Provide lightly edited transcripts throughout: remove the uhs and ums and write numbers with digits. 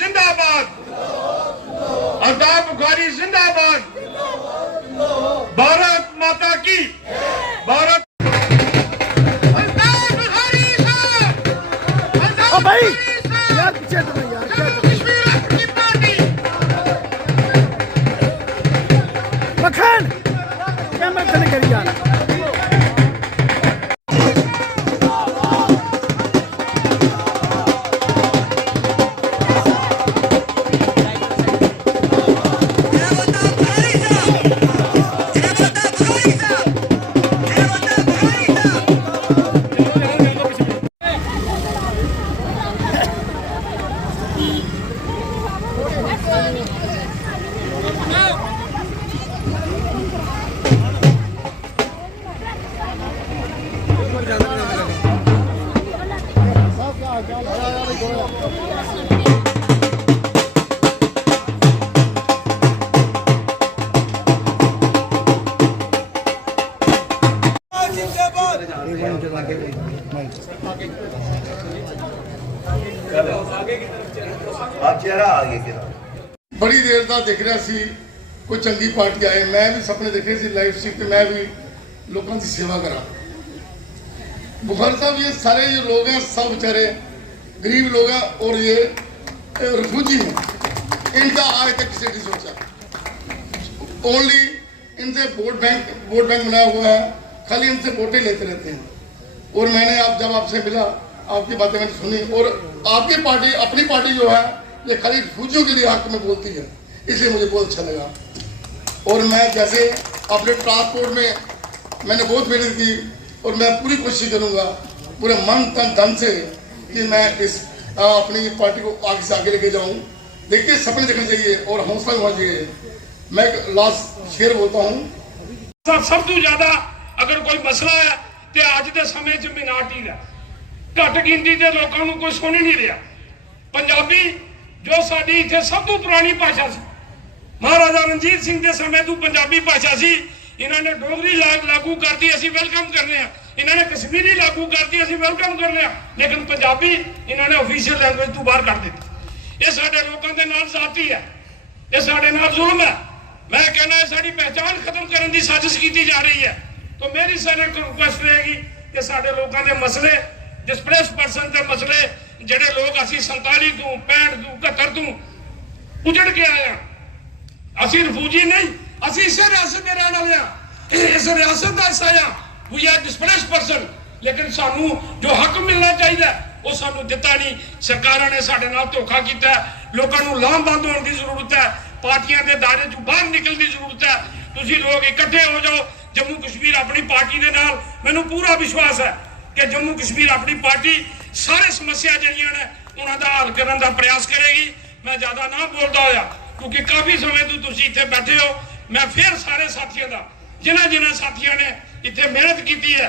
जिंदाबाद, अल्ताफ बुखारी जिंदाबाद, भारत माता की, भारत। अल्ताफ बुखारी साहब, अल्ताफ भाई बुखारी यार पीछे तो नहीं यार, क्या जम्मू कश्मीर की पार्टी। मक्खन कैमरा चले करी यार। बड़ी देर का देख रहा सी कोई चंगी पार्टी आए, मैं भी सपने देखे सी लाइव स्ट्रीम पे, मैं भी लोगों की सेवा करा। बुखारी साहब ये सारे जो लोग हैं सब बेचारे गरीब लोग हैं और ये रिफ्यूजी हैं, इनका आज तक किसी ने सोचा। ओनली इनसे वोट बैंक बनाया हुआ है, खाली इनसे वोटें लेते रहते हैं। और मैंने जब आपसे मिला, आपकी बातें मैंने सुनी, और आपकी पार्टी अपनी पार्टी जो है ये खाली रिफ्यूजियों के लिए हक में बोलती है, इसलिए मुझे बहुत अच्छा लगा। और मैं जैसे अपने ट्रांसपोर्ट में मैंने बहुत मेहनत की और मैं पूरी कोशिश करूंगा पूरे मन तन धन से कि मैं इस अपनी पार्टी को आगे से आगे लेके जाऊं। देखिए सपने देखने चाहिए और हौसला होना चाहिए। मैं लास्ट शेर बोलता हूँ, सब तो ज्यादा अगर कोई मसला है तो अज के समय च मिनार्टी का घट गिनती के लोगों को कोई सुन ही नहीं रहा। पंजाबी जो साडी इत्थे सब तो पुरानी भाषा सी, महाराजा रणजीत सिंह के समय तो पंजाबी भाषा सी। इन्होंने डोगरी लागू कर दी, असी वेलकम कर रहे हैं। इन्होंने कश्मीरी लागू कर दी, असी वेलकम कर रहे हैं। लेकिन पंजाबी इन्होंने ऑफिशियल लैंग्वेज तो बाहर कर दी। ये साडे लोगों के नाल जाती है, ये साडे नाल जुल्म है। मैं कहना है साडी पहचान खत्म करने की साजिश की जा रही है। तो मेरी सारे रिक्वेस्ट रहेगी कि साडे लोगों के मसले, डिस्प्लेस पर्सन के मसले, जेडे लोग असी 47 तू 65 तू 71 तू उजड़ के आए हैं, असी रिफ्यूजी नहीं, असी इस रियासत के रहने वाले हैं, इस रियासत का हिस्सा हैं, वी आर डिस्प्लेस पर्सन। लेकिन सानू जो हक मिलना चाहिए वो सानू दिता नहीं। सरकारां ने साडे नाल धोखा कीता। लोगों को लामबंद होने की जरूरत है, पार्टियां के दायरे चों बाहर निकलने की जरूरत है। तुसीं लोग इकट्ठे हो जाओ। जम्मू कश्मीर अपनी पार्टी के नाल, मैनूं पूरा विश्वास है कि जम्मू कश्मीर अपनी पार्टी सारे समस्या जिहड़ियां ने उन्हां दा हल करन दा प्रयास करेगी। मैं ज्यादा ना बोलदा होया क्योंकि काफी समय तो तुसीं इत्थे बैठे हो। मैं फिर सारे साथियों का, जिन्हां साथियों ने इत्थे मेहनत की है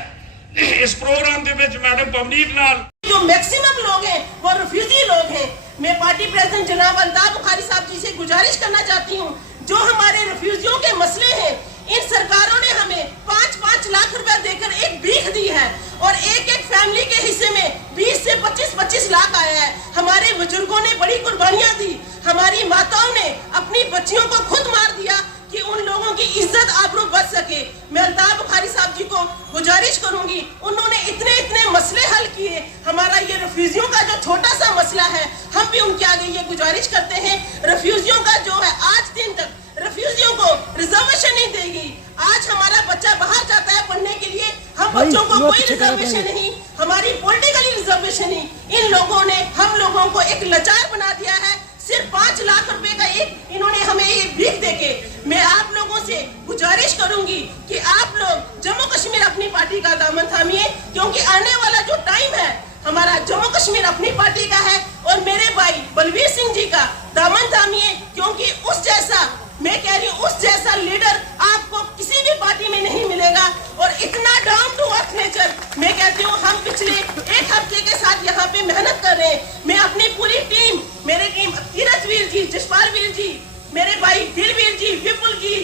इस प्रोग्राम दे विच, मैडम पवनीत नाल जो मैक्सिमम लोग हैं वो रिफ्यूजी लोग हैं। मैं पार्टी प्रेसिडेंट जनाब अल्ताफ बुखारी साहब जी से गुजारिश करना चाहती हूँ, जो हमारे रिफ्यूजियों के मसले हैं, इन सरकारों ने हमें 5-5 लाख रुपया देकर एक भीख दी है और एक फैमिली के हिस्से में 20 से 25 लाख आया है। हमारे बुजुर्गों ने बड़ी कुर्बानियां दी, हमारी माताओं ने अपनी बच्चियों को खुद मार दिया कि उन लोगों की इज्जत आबरू बच सके। मैं अल्ताफ बुखारी साहब जी को गुजारिश करूंगी, उन्होंने इतने मसले हल किए। हमारा ये रिफ्यूजियों का जो छोटा सा मसला है, हम भी उनके आगे ये गुजारिश करते हैं, रिफ्यूजियों का जो है आज दिन तक रिफ्यूजियों को रिजर्वेशन नहीं देगी। आज हमारा बच्चा बाहर जाता है पढ़ने के लिए, हम बच्चों को कोई रिजर्वेशन नहीं, हमारी पॉलिटिकली रिजर्वेशन नहीं। इन लोगों ने हम लोगों को एक लाचार बना दिया है। सिर्फ 5 लाख रुपए का एक इन्होंने हमें ये भीख देके। मैं आप लोगों से गुजारिश करूंगी कि आप लोग जम्मू कश्मीर अपनी पार्टी का दामन थामिए, क्योंकि आने वाला जो टाइम है हमारा जम्मू कश्मीर अपनी पार्टी का है। और मेरे भाई बलवीर सिंह जी का दामन थामिए, क्योंकि उस जैसा, मैं कह रही हूँ उस जैसा लीडर आपको किसी भी पार्टी में नहीं मिलेगा। और इतना डाउन टू अर्थ नेचर, मैं कहती हूँ हम पिछले 1 हफ्ते के साथ यहाँ पे मेहनत कर रहे हैं। मैं अपनी पूरी टीम, मेरी टीम तीरथवीर जी, जसपाल वीर जी, मेरे भाई दिलवीर जी, विपुल जी,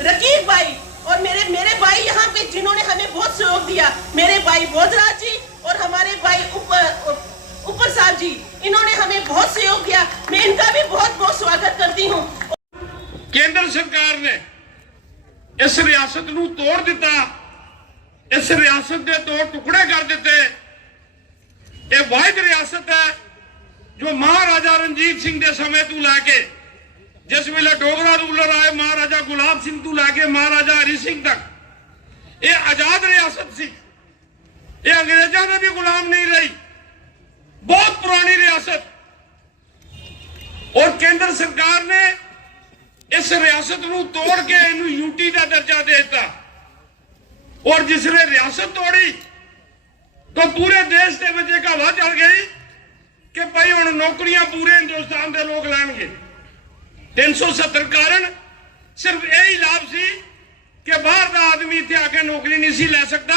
रकीब भाई और मेरे भाई यहाँ पे जिन्होंने हमें बहुत सहयोग दिया, मेरे भाई बोधराज जी और हमारे भाई ऊपर साहब जी, इन्होंने हमें बहुत सहयोग दिया। मैं इनका भी करती हूँ। केंद्र सरकार ने इस रियासत नूं तोड़ दिता, इस रियासत के 2 टुकड़े कर दिते। ये वाहिद रियासत है जो महाराजा रणजीत सिंह के समय तू लैके जिस वेले डोगरा रूलर आए, महाराजा गुलाब सिंह तू लैके महाराजा हरि सिंह तक, ये आजाद रियासत सी। ये अंग्रेजों ने भी गुलाम नहीं रही, बहुत पुरानी रियासत। और केंद्र सरकार ने इस रियासत को तोड़ के इन्हू यूटी का दर्जा दे दिता। और जिसने रियासत तोड़ी तो पूरे देश के विच एक हवा चल गई कि भाई हुण नौकरियां पूरे हिंदुस्तान के लोग लैणगे। 370 कारण सिर्फ यही लाभ सी कि बाहर का आदमी इत्थे आके नौकरी नहीं सी लै सकता,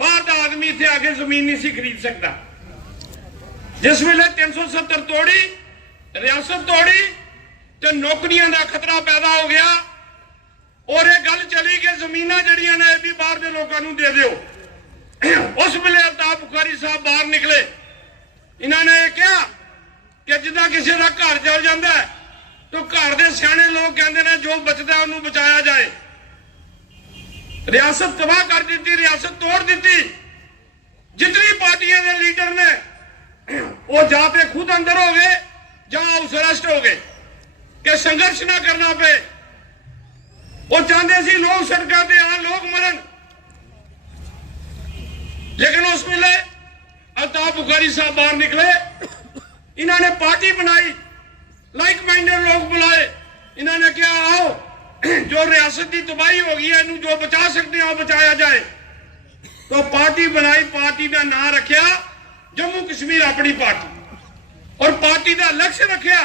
बाहर का आदमी इत्थे आके जमीन नहीं सी खरीद सकता। जिस वेले 370 तोड़ी, रियासत तोड़ी, तो नौकरियां का खतरा पैदा हो गया। और ये गल चली कि जमीन जड़ियां ने भी बाहर के लोगों को दे दो। उस वेले अल्ताफ बुखारी साहब बाहर निकले, इन्होंने ये कहा कि जिदा किसी का घर चल जाता है तो घर के सियाने लोग कहते हैं जो बचता है उन्होंने बचाया जाए। रियासत तबाह कर दी, रियासत तोड़ दी। जितनी पार्टियां के लीडर ने वो जाते खुद अंदर हो गए या हाउस अरेस्ट हो गए कि संघर्ष ना करना पे। वो चाहते सी लोग सड़कों पे आन, लोग मरन, लेकिन उस वेले अल्ताफ बुखारी साहब बाहर निकले, इन्होंने पार्टी बनाई, लाइक माइंडेड लोग बुलाए। इन्होंने कहा आओ जो रियासत की तबाही हो गई है इन्हू जो बचा सकते हैं बचाया जाए। तो पार्टी बनाई, पार्टी का नाम रखा जम्मू कश्मीर अपनी पार्टी। और पार्टी का लक्ष्य रखा,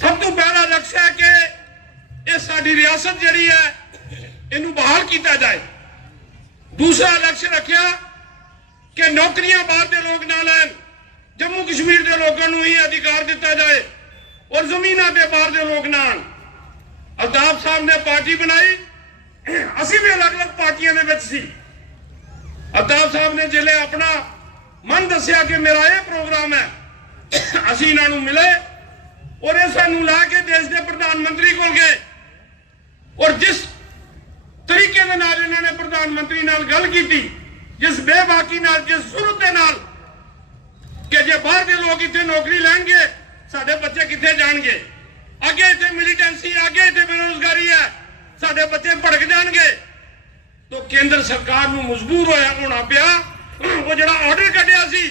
सब तो पहला लक्ष्य है कि ये साडी रियासत जिहड़ी है इनू बहाल किया जाए। दूसरा लक्ष्य रखा कि नौकरियां बाहर के लोग ना लैन, जम्मू कश्मीर के लोगों को ही अधिकार दिता जाए और जमीनों पे बाहर के लोग ना आन। अल्ताफ साहब ने पार्टी बनाई, असी भी अलग अलग पार्टियां दे विच सी। अल्ताफ साहब ने जिले अपना मन दसिया कि मेरा यह प्रोग्राम है, असी इन्हों मिले और ये सानू ला के देश के प्रधानमंत्री को गए। और जिस तरीके के नाल इन्होंने प्रधानमंत्री नाल गल की, जिस बेबाकी नाल, जिस जुर्म के नाल कि जे बाहर के लोग इतने नौकरी लैणगे साडे बच्चे कित्थे जाणगे, अगे इतने मिलिटेंसी, अगे इतने बेरोजगारी है, साडे बच्चे भड़क जाएंगे। तो केंद्र सरकार को मजबूर होना पिया वो जड़ा ऑर्डर कढ़िया सी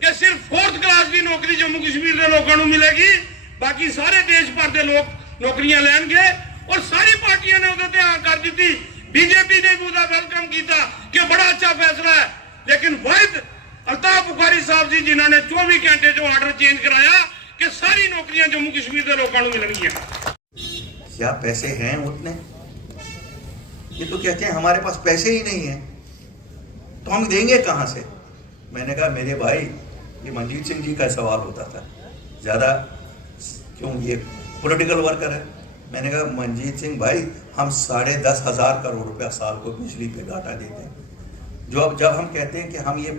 कि सिर्फ 4th क्लास की नौकरी जम्मू कश्मीर के लोगों को मिलेगी, बाकी सारे देश भर के लोग नौकरियां लैणगे। और सारी पार्टियां ने उहदे ते हाँ कर दी। बीजेपी ने भी उसका वेलकम किया कि बड़ा अच्छा फैसला है। लेकिन वाहिद अल्ताफ बुखारी साहब जी जिन्होंने 24 घंटे जो ऑर्डर चेंज कराया कि सारी नौकरियां जम्मू कश्मीर के लोगों को मिलणगियां। क्या पैसे हैं उतने? ये तो कहते हैं हमारे पास पैसे ही नहीं है, तो हम देंगे कहां से? मैंने कहा मेरे भाई ये मनजीत सिंह जी का सवाल होता था ज्यादा, क्यों ये पॉलिटिकल वर्कर है। मैंने कहा मनजीत सिंह भाई हम 10,500 करोड़ रुपया साल को बिजली पे डाटा देते हैं। जो अब जब हम कहते हैं कि हम ये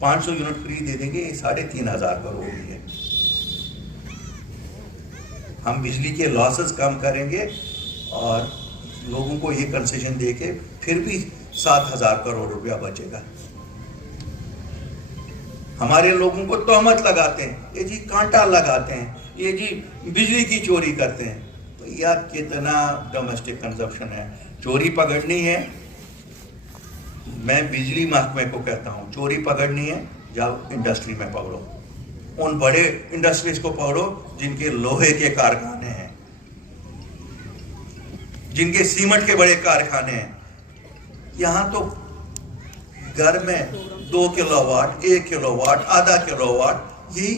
500 यूनिट फ्री दे देंगे, ये 3,500 करोड़ ही है। हम बिजली के लॉसेस कम करेंगे और लोगों को ये कंसेशन देके फिर भी 7,000 करोड़ रुपया बचेगा। हमारे लोगों को तोहमत लगाते हैं, ये जी कांटा लगाते हैं, ये जी बिजली की चोरी करते हैं। तो यार कितना डोमेस्टिक कंजप्शन है, चोरी पकड़नी है। मैं बिजली महकमे को कहता हूँ चोरी पकड़नी है, जाओ इंडस्ट्री में पकड़ो, उन बड़े इंडस्ट्रीज को पकड़ो जिनके लोहे के कारखाने हैं, जिनके सीमेंट के बड़े कारखाने हैं। यहाँ तो घर में 2 किलोवाट, 1 किलोवाट, आधा किलोवाट, यही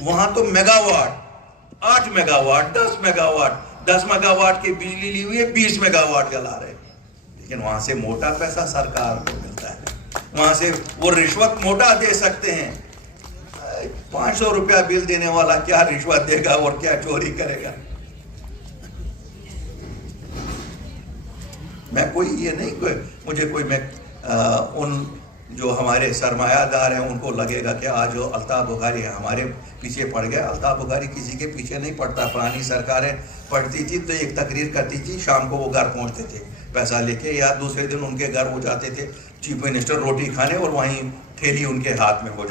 वहां तो मेगावाट, 8 मेगावाट, 10 मेगावाट, 10 मेगावाट की बिजली ली हुई है, 20 मेगावाट जला रहे। लेकिन वहां से मोटा पैसा सरकार को मिलता है, वहां से वो रिश्वत मोटा दे सकते हैं। 500 रुपया बिल देने वाला क्या रिश्वत देगा और क्या चोरी करेगा? मैं कोई ये नहीं, मुझे कोई मैं उन जो हमारे सरमायादार हैं उनको लगेगा कि आज जो अल्ताफ बुखारी हमारे पीछे पड़ गया। अल्ताफ बुखारी किसी के पीछे नहीं पड़ता। पुरानी सरकारें पढ़ती थी तो एक तकरीर करती थी, शाम को वो घर पहुंचते थे पैसा लेके, या दूसरे दिन उनके घर हो जाते थे चीफ मिनिस्टर रोटी खाने, और वहीं थैली उनके हाथ में हो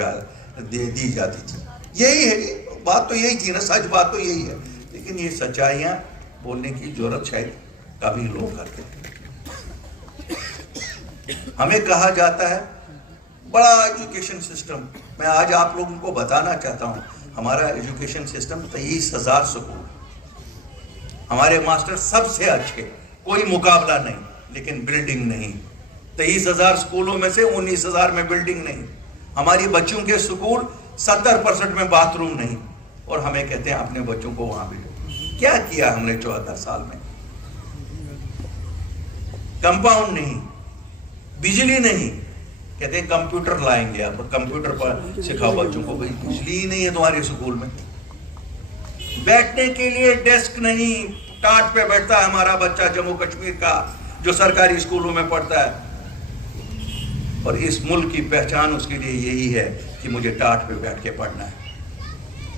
दी जाती थी। यही है बात, तो यही थी ना, सच बात तो यही है। लेकिन ये सच्चाइयाँ बोलने की जरूरत शायद काफ़ी लोग करते हैं। हमें कहा जाता है बड़ा एजुकेशन सिस्टम। मैं आज आप लोगों को बताना चाहता हूँ, हमारा एजुकेशन सिस्टम 23,000 स्कूल, हमारे मास्टर सबसे अच्छे, कोई मुकाबला नहीं, लेकिन बिल्डिंग नहीं। 23,000 स्कूलों में से 19,000 में बिल्डिंग नहीं। हमारी बच्चों के स्कूल 70% में बाथरूम नहीं, और हमें कहते हैं अपने बच्चों को वहां भेजो। क्या किया हमने 74 साल में? कंपाउंड नहीं, बिजली नहीं, कहते हैं कंप्यूटर लाएंगे आप, कंप्यूटर पर सिखाओ बच्चों को। भाई बिजली ही नहीं है तुम्हारे स्कूल में, बैठने के लिए डेस्क नहीं, टाट पे बैठता है हमारा बच्चा जम्मू कश्मीर का जो सरकारी स्कूलों में पढ़ता है। और इस मुल्क की पहचान उसके लिए यही है कि मुझे टाट पे बैठ के पढ़ना है।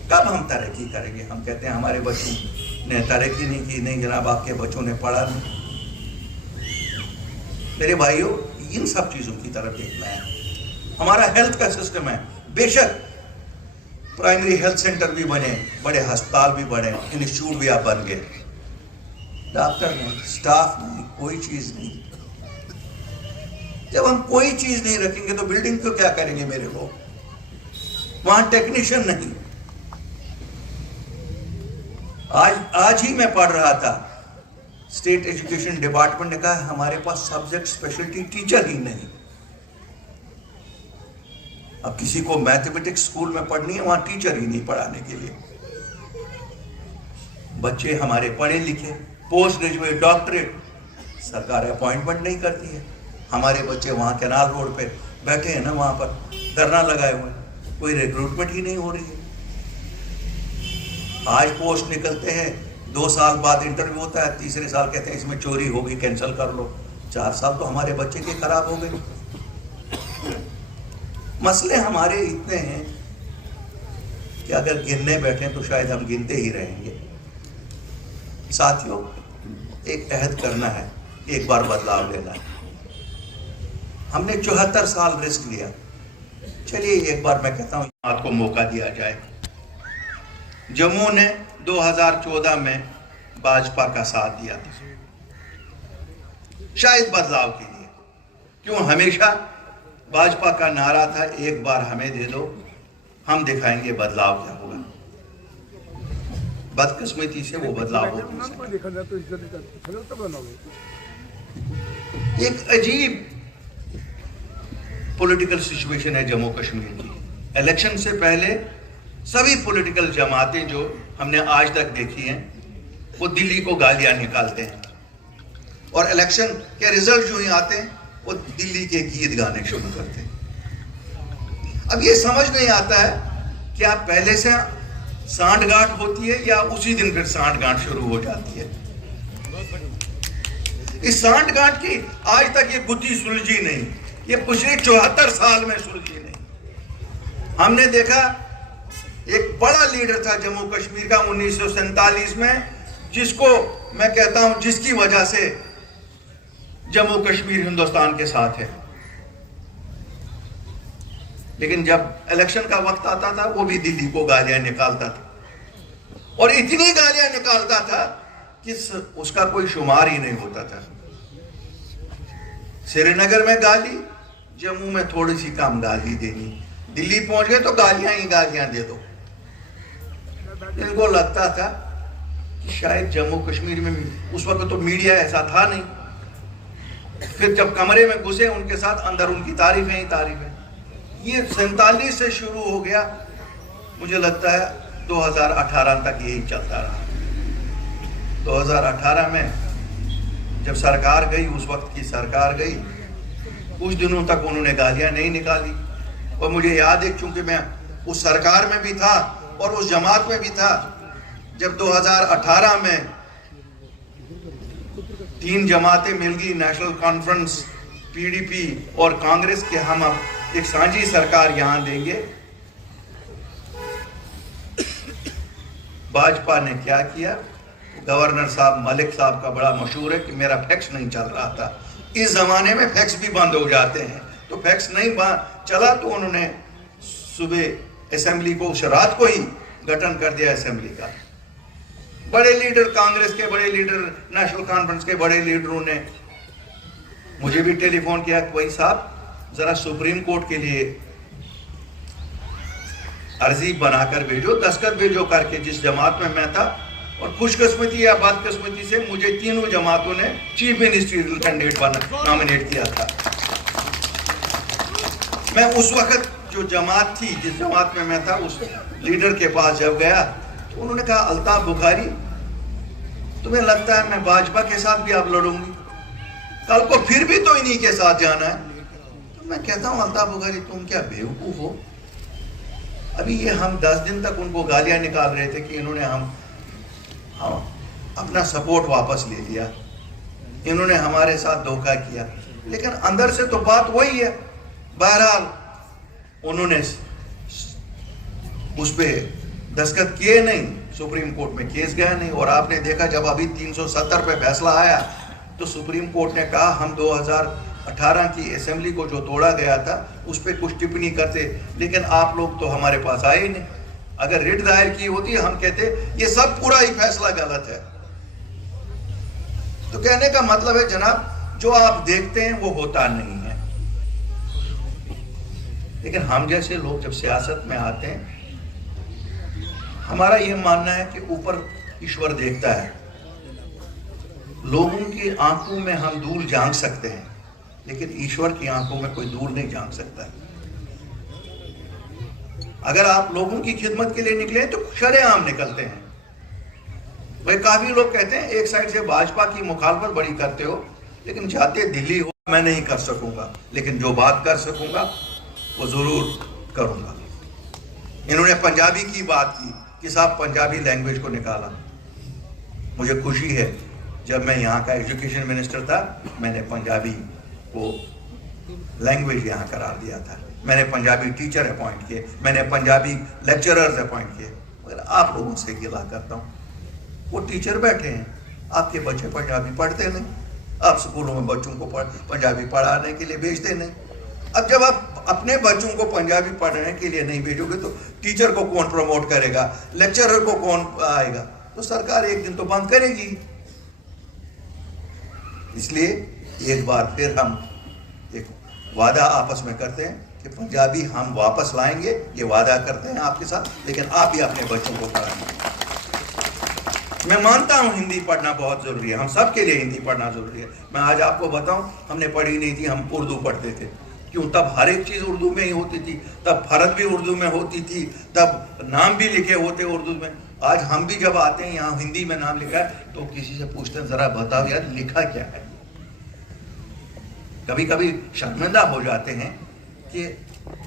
कब हम तरक्की करेंगे? हम कहते हैं हमारे बच्चों ने तरक्की नहीं की। नहीं जनाब, आपके बच्चों ने पढ़ा नहीं। मेरे भाइयों, इन सब चीजों की तरफ देखना है। हमारा हेल्थ का सिस्टम है, बेशक प्राइमरी हेल्थ सेंटर भी बने, बड़े अस्पताल भी बने, इंस्टीट्यूट भी आप बन गए, डॉक्टर नहीं, स्टाफ नहीं, कोई चीज नहीं। जब हम कोई चीज नहीं रखेंगे तो बिल्डिंग को क्या करेंगे मेरे लोग? वहां टेक्नीशियन नहीं। आज ही मैं पढ़ रहा था, स्टेट एजुकेशन डिपार्टमेंट ने कहा हमारे पास सब्जेक्ट स्पेशलिटी टीचर ही नहीं। अब किसी को मैथमेटिक्स स्कूल में पढ़नी है, वहां टीचर ही नहीं पढ़ाने के लिए। बच्चे हमारे पढ़े लिखे, पोस्ट ग्रेजुएट, डॉक्टरेट, सरकार अपॉइंटमेंट नहीं करती है। हमारे बच्चे वहां कैनाल रोड पे बैठे हैं ना, वहां पर धरना लगाए हुए, कोई रिक्रूटमेंट ही नहीं हो रही है। आज पोस्ट निकलते हैं, 2 साल बाद इंटरव्यू होता है, तीसरे साल कहते हैं इसमें चोरी होगी, कैंसिल कर लो। 4 साल तो हमारे बच्चे के खराब हो गए। मसले हमारे इतने हैं कि अगर गिनने बैठे तो शायद हम गिनते ही रहेंगे। साथियों, एक अहद करना है, एक बार बदलाव लेना है। हमने 74 साल रिस्क लिया, चलिए एक बार मैं कहता हूं आपको मौका दिया जाए। जम्मू ने 2014 में भाजपा का साथ दिया था, शायद बदलाव के लिए। क्यों? हमेशा भाजपा का नारा था, एक बार हमें दे दो, हम दिखाएंगे बदलाव क्या होगा। बदकिस्मती से वो बदलाव हो नहीं सका। एक अजीब पॉलिटिकल सिचुएशन है जम्मू कश्मीर की। इलेक्शन से पहले सभी पॉलिटिकल जमातें जो हमने आज तक देखी हैं, वो दिल्ली को गालियां निकालते हैं, और इलेक्शन के रिजल्ट जो ही आते हैं वो दिल्ली के गीत गाने शुरू करते हैं। अब ये समझ नहीं आता है कि आप पहले से सांठगांठ होती है या उसी दिन फिर सांठगांठ शुरू हो जाती है। इस सांठगांठ की आज तक ये गुत्थी सुलझी नहीं, ये पिछले 74 साल में सुलझी नहीं। हमने देखा एक बड़ा लीडर था जम्मू कश्मीर का 1947 में, जिसको मैं कहता हूं जिसकी वजह से जम्मू कश्मीर हिंदुस्तान के साथ है। लेकिन जब इलेक्शन का वक्त आता था वो भी दिल्ली को गालियां निकालता था, और इतनी गालियां निकालता था कि उसका कोई शुमार ही नहीं होता था। श्रीनगर में गाली, जम्मू में थोड़ी सी कम गाली देनी, दिल्ली पहुंच गए तो गालियां ही गालियां दे दो। इनको लगता था कि शायद जम्मू कश्मीर में, उस वक्त तो मीडिया ऐसा था नहीं, फिर जब कमरे में घुसे उनके साथ, अंदर उनकी तारीफें ही तारीफें। ये 47 से शुरू हो गया, मुझे लगता है 2018 तक यही चलता रहा। 2018 में जब सरकार गई, उस वक्त की सरकार गई, कुछ दिनों तक उन्होंने गालियां नहीं निकाली। और मुझे याद है, क्योंकि मैं उस सरकार में भी था और उस जमात में भी था, जब 2018 में 3 जमातें मिल गई नेशनल कॉन्फ्रेंस पीडीपी और कांग्रेस के हम अब एक साझी सरकार यहां देंगे। भाजपा ने क्या किया, गवर्नर साहब मलिक साहब का बड़ा मशहूर है कि मेरा फैक्स नहीं चल रहा था। इस जमाने में फैक्स भी बंद हो जाते हैं, तो फैक्स नहीं चला तो उन्होंने सुबह असेंबली को उस रात को ही गठन कर दिया असेंबली का। बड़े लीडर, कांग्रेस के बड़े लीडर, नेशनल कॉन्फ्रेंस के बड़े लीडरों ने मुझे भी टेलीफोन किया, कोई साहब जरा सुप्रीम कोर्ट के लिए अर्जी बनाकर भेजो, दस्तखत भेजो करके, जिस जमात में मैं था। और खुशकिस्मती या बदकिस्मती से मुझे तीनों जमातों ने चीफ मिनिस्ट्रियल कैंडिडेट नॉमिनेट किया था। मैं उस वक्त जो जमात थी, जिस जमात में मैं था, उस लीडर के पास जब गया तो उन्होंने कहा, अल्ताफ बुखारी तुम्हें लगता है मैं भाजपा के साथ भी अब लड़ूंगी, कल को फिर भी तो इन्हीं के साथ जाना है। तो मैं कहता हूं अल्ताफ बुखारी तुम क्या बेवकूफ हो? अभी ये हम 10 दिन तक उनको गालियां निकाल रहे थे कि इन्होंने हम अपना सपोर्ट वापस ले लिया, इन्होंने हमारे साथ धोखा किया, लेकिन अंदर से तो बात वही है। बहरहाल उन्होंने उस पे दस्तखत किए नहीं, सुप्रीम कोर्ट में केस गया नहीं। और आपने देखा जब अभी 370 पे फैसला आया तो सुप्रीम कोर्ट ने कहा हम 2018 की असेंबली को जो तोड़ा गया था उस पर कुछ टिप्पणी करते, लेकिन आप लोग तो हमारे पास आए ही नहीं। अगर रिट दायर की होती हम कहते ये सब पूरा ही फैसला गलत है। तो कहने का मतलब है जनाब, जो आप देखते हैं वो होता नहीं है। लेकिन हम जैसे लोग जब सियासत में आते हैं, हमारा यह मानना है कि ऊपर ईश्वर देखता है। लोगों की आंखों में हम दूर झांक सकते हैं, लेकिन ईश्वर की आंखों में कोई दूर नहीं झांक सकता। अगर आप लोगों की खिदमत के लिए निकले तो शरेआम निकलते हैं। भाई काफी लोग कहते हैं एक साइड से भाजपा की मुखालफत बड़ी करते हो, लेकिन जाते दिल्ली हो मैं नहीं कर सकूंगा, लेकिन जो बात कर सकूंगा वो जरूर करूंगा। इन्होंने पंजाबी की बात की कि साहब पंजाबी लैंग्वेज को निकाला। मुझे खुशी है जब मैं यहाँ का एजुकेशन मिनिस्टर था, मैंने पंजाबी को लैंग्वेज यहाँ करार दिया था। मैंने पंजाबी टीचर अपॉइंट किए, मैंने पंजाबी लेक्चरर्स अपॉइंट किए। मगर आप लोगों से गिला करता हूँ, वो टीचर बैठे हैं, आपके बच्चे पंजाबी पढ़ते नहीं, आप स्कूलों में बच्चों को पंजाबी पढ़ाने के लिए भेजते नहीं। अब जब आप अपने बच्चों को पंजाबी पढ़ने के लिए नहीं भेजोगे तो टीचर को कौन प्रमोट करेगा, लेक्चरर को कौन आएगा? तो सरकार एक दिन तो बंद करेगी। इसलिए एक बार फिर हम एक वादा आपस में करते हैं कि पंजाबी हम वापस लाएंगे, ये वादा करते हैं आपके साथ, लेकिन आप भी अपने बच्चों को पढ़ाएंगे। मैं मानता हूं हिंदी पढ़ना बहुत जरूरी है, हम सब के लिए हिंदी पढ़ना जरूरी है। मैं आज आपको बताऊं, हमने पढ़ी नहीं थी, हम उर्दू पढ़ते थे। क्यों? तब हर एक चीज उर्दू में ही होती थी, तब फर्ज भी उर्दू में होती थी, तब नाम भी लिखे होते उर्दू में। आज हम भी जब आते हैं यहाँ हिंदी में नाम लिखा है तो किसी से पूछते हैं जरा बताओ यार लिखा क्या है। कभी कभी शर्मिंदा हो जाते हैं कि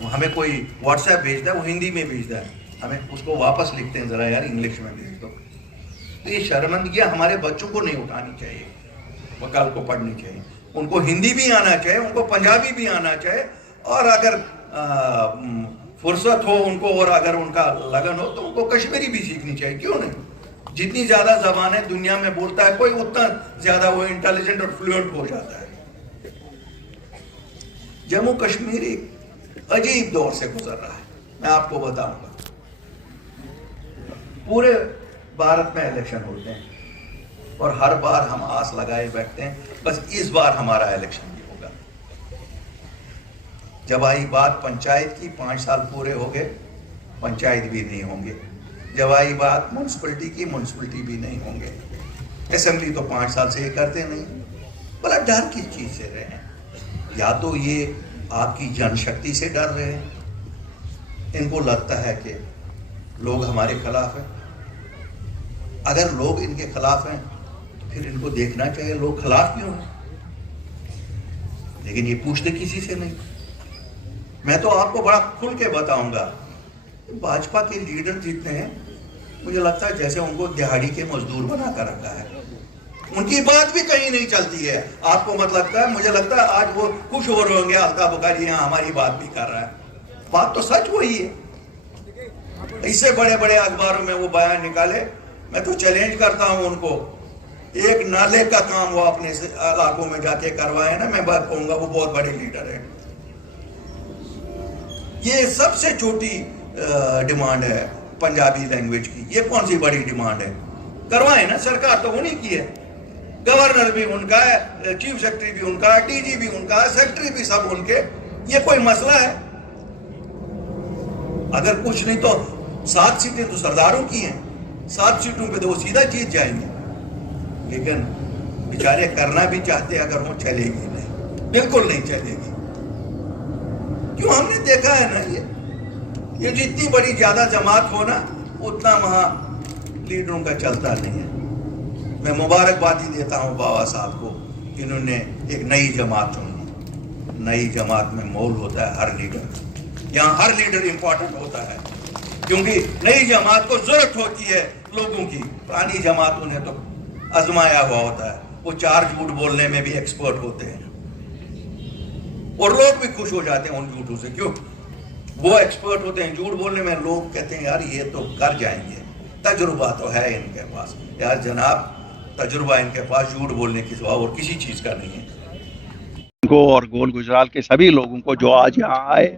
हमें कोई व्हाट्सएप भेजता है, वो हिंदी में भेजता है, हमें उसको वापस लिखते हैं जरा यार इंग्लिश में भेज दो। तो ये शर्मिंदगियां हमारे बच्चों को नहीं उठानी चाहिए, वकाल को पढ़नी चाहिए। उनको हिंदी भी आना चाहिए, उनको पंजाबी भी आना चाहिए, और अगर फुर्सत हो उनको और अगर उनका लगन हो तो उनको कश्मीरी भी सीखनी चाहिए। क्यों नहीं? जितनी ज्यादा जबानें दुनिया में बोलता है कोई, उतना ज्यादा वो इंटेलिजेंट और फ्लुएंट हो जाता है। जम्मू कश्मीर एक अजीब दौर से गुजर रहा है, मैं आपको बताऊंगा। पूरे भारत में इलेक्शन होते हैं और हर बार हम आस लगाए बैठते हैं बस इस बार हमारा इलेक्शन भी होगा। जब आई बात पंचायत की, 5 साल पूरे हो गए, पंचायत भी नहीं होंगे। जब आई बात म्युनिसिपलिटी की, म्युनिसिपलिटी भी नहीं होंगे। असेंबली तो 5 साल से ये करते नहीं। भला डर किस चीज से रहे हैं? या तो ये आपकी जनशक्ति से डर रहे हैं, इनको लगता है कि लोग हमारे खिलाफ हैं। अगर लोग इनके खिलाफ हैं तो फिर इनको देखना चाहिए लोग खिलाफ क्यों हैं, लेकिन ये पूछते किसी से नहीं। मैं तो आपको बड़ा खुल के बताऊंगा, भाजपा के लीडर जितने हैं मुझे लगता है जैसे उनको दिहाड़ी के मजदूर बना कर रखा है। उनकी बात भी कहीं नहीं चलती है। आपको मत लगता है? मुझे लगता है आज वो खुश हो रहे होंगे, अल्ताफ बुखारी यहाँ हमारी बात भी कर रहा है। बात तो सच वही है। इससे बड़े बड़े अखबारों में वो बयान निकाले, मैं तो चैलेंज करता हूं उनको, एक नाले का काम वो अपने इलाकों में जाके करवाए ना, मैं बात कहूंगा वो बहुत बड़े लीडर है। ये सबसे छोटी डिमांड है पंजाबी लैंग्वेज की, ये कौन सी बड़ी डिमांड है? करवाए ना, सरकार तो उन्हीं की है, गवर्नर भी उनका है, चीफ सेक्रेटरी भी उनका है, डीजी भी उनका है, सेक्रेटरी भी सब उनके। ये कोई मसला है? अगर कुछ नहीं तो 7 सीटें तो सरदारों की हैं, 7 सीटों पे तो वो सीधा जीत जाएंगे। लेकिन बेचारे करना भी चाहते, अगर वो चलेगी नहीं, बिल्कुल नहीं चलेगी। क्यों? हमने देखा है ना, ये जितनी बड़ी ज्यादा जमात हो ना, उतना वहां लीडरों का चलता नहीं है। मैं मुबारकबादी देता हूं बाबा साहब को, इन्होंने एक नई जमात चुनी। नई जमात में मोल होता है हर लीडर, यहाँ हर लीडर इंपॉर्टेंट होता है, क्योंकि नई जमात को जरूरत होती है लोगों की। पुरानी जमात उन्हें तो आजमाया हुआ होता है, वो 4 झूठ बोलने में भी एक्सपर्ट होते हैं और लोग भी खुश हो जाते हैं उन झूठों से। क्यों? वो एक्सपर्ट होते हैं झूठ बोलने में, लोग कहते हैं यार ये तो कर जाएंगे, तजुर्बा तो है इनके पास। यार जनाब, तजुर्बा इनके पास झूठ बोलने की सिवा और किसी चीज का नहीं है। को और गोल गुजराल के सभी लोगों को जो आज यहाँ आए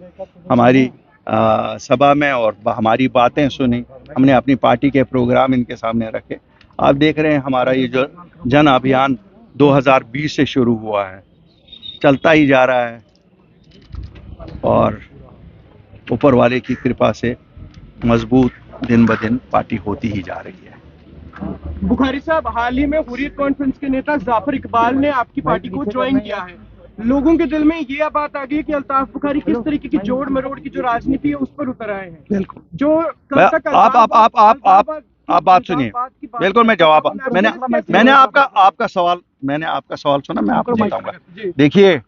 हमारी सभा में और हमारी बातें सुनी, हमने अपनी पार्टी के प्रोग्राम इनके सामने रखे। आप देख रहे हैं हमारा ये जो जन अभियान 2020 से शुरू हुआ है, चलता ही जा रहा है और ऊपर वाले की कृपा से मजबूत दिन ब दिन पार्टी होती ही जा रही है। बुखारी साहब, हाल ही में हुर्रियत कॉन्फ्रेंस के नेता जाफर इकबाल ने आपकी पार्टी को ज्वाइन किया है। लोगों के दिल में ये बात आ गई कि अल्ताफ बुखारी किस तरीके की जोड़ मरोड़ की जो राजनीति है उस पर उतर आए हैं। बिल्कुल। जो आप बात सुनिए, बिल्कुल मैं जवाब, मैंने आपका सवाल सुना, मैं आपको बताऊंगा। देखिए,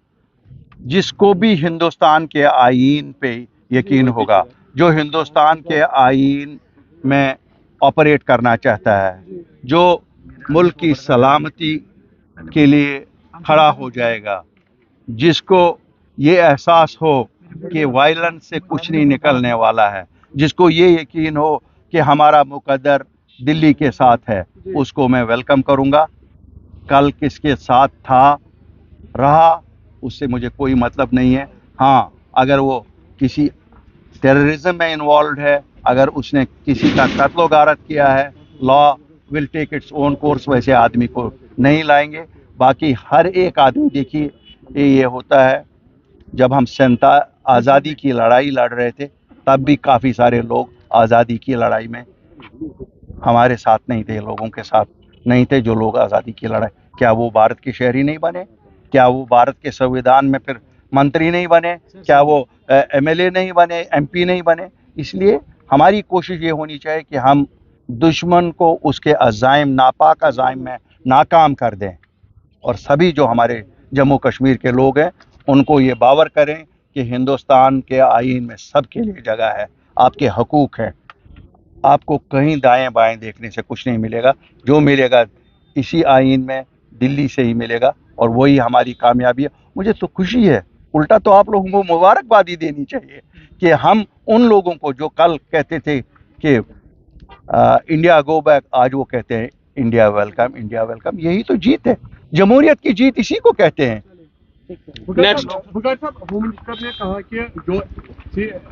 जिसको भी हिंदुस्तान के आईन पे यकीन होगा, जो हिंदुस्तान के आईन में ऑपरेट करना चाहता है, जो मुल्क की सलामती के लिए खड़ा हो जाएगा, जिसको ये एहसास हो कि वायलेंस से कुछ नहीं निकलने वाला है, जिसको ये यकीन हो कि हमारा मुकद्दर दिल्ली के साथ है, उसको मैं वेलकम करूंगा। कल किसके साथ था रहा उससे मुझे कोई मतलब नहीं है। हाँ, अगर वो किसी टेररिज्म में इन्वॉल्व है, अगर उसने किसी का कत्ल गारत किया है, law will take its own course, वैसे आदमी को नहीं लाएंगे। बाकी हर एक आदमी, देखिए ये होता है, जब हम आज़ादी की लड़ाई लड़ रहे थे तब भी काफ़ी सारे लोग आज़ादी की लड़ाई में हमारे साथ नहीं थे, लोगों के साथ नहीं थे जो लोग आज़ादी की लड़ाई। क्या वो भारत के शहरी नहीं बने? क्या वो भारत के संविधान में फिर मंत्री नहीं बने? क्या वो एमएलए नहीं बने, एमपी नहीं बने? इसलिए हमारी कोशिश ये होनी चाहिए कि हम दुश्मन को उसके अज़ाइम, नापाक अज़ाइम में नाकाम कर दें और सभी जो हमारे जम्मू कश्मीर के लोग हैं उनको ये बावर करें कि हिंदुस्तान के आईन में सबके लिए जगह है, आपके हकूक़ हैं। आपको कहीं दाएं बाएं देखने से कुछ नहीं मिलेगा, जो मिलेगा इसी आईन में दिल्ली से ही मिलेगा और वही हमारी कामयाबी है। मुझे तो खुशी है, उल्टा तो आप लोगों को मुबारकबादी देनी चाहिए कि हम उन लोगों को जो कल कहते थे कि इंडिया गो बैक, आज वो कहते हैं इंडिया वेलकम, इंडिया वेलकम। यही तो जीत है, जमहूरियत की जीत इसी को कहते हैं। नेक्स्ट, बुखारी साहब, होम मिनिस्टर ने कहा कि जो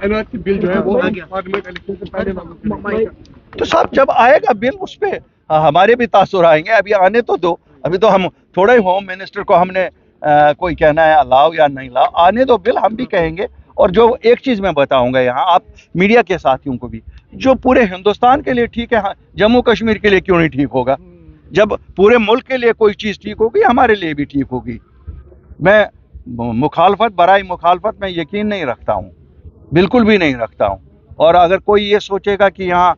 एनआरसी बिल जो है वो पार्लियामेंट इलेक्शन से पहले, तो साहब जब आएगा बिल उस पे हमारे भी तासुर आएंगे, अभी आने तो दो। अभी तो हम थोड़ा ही होम मिनिस्टर को हमने कोई कहना है लाओ या नहीं लाओ, आने दो बिल, हम भी कहेंगे। और जो एक चीज़ मैं बताऊंगा यहाँ आप मीडिया के साथियों को भी, जो पूरे हिंदुस्तान के लिए ठीक है, जम्मू कश्मीर के लिए क्यों नहीं ठीक होगा? जब पूरे मुल्क के लिए कोई चीज़ ठीक होगी, हमारे लिए भी ठीक होगी। मैं मुखालफत बराई मुखालफत में यकीन नहीं रखता हूँ, बिल्कुल भी नहीं रखता हूँ। और अगर कोई ये सोचेगा कि यहाँ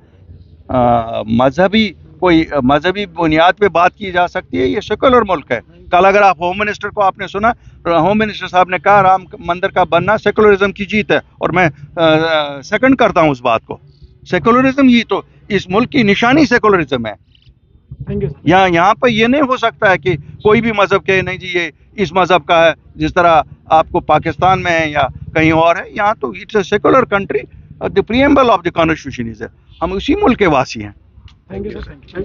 मजहबी बुनियाद पे बात की जा सकती है, ये सेकुलर मुल्क है। कल अगर आप होम मिनिस्टर को आपने सुना, होम मिनिस्टर साहब ने कहा राम मंदिर का बनना सेकुलरिज्म की जीत है, और मैं सेकंड करता हूँ उस बात को। सेकुलरिज्म ही तो इस मुल्क की निशानी सेकुलरिज्म है। Thank you. यहाँ पर ये नहीं हो सकता है कि कोई भी मजहब कहे नहीं जी ये इस मजहब का है, जिस तरह आपको पाकिस्तान में है या कहीं और है। यहाँ तो it's a secular country, the preamble of the constitution is, हम उसी मुल्क के वासी हैं। Thank you sir.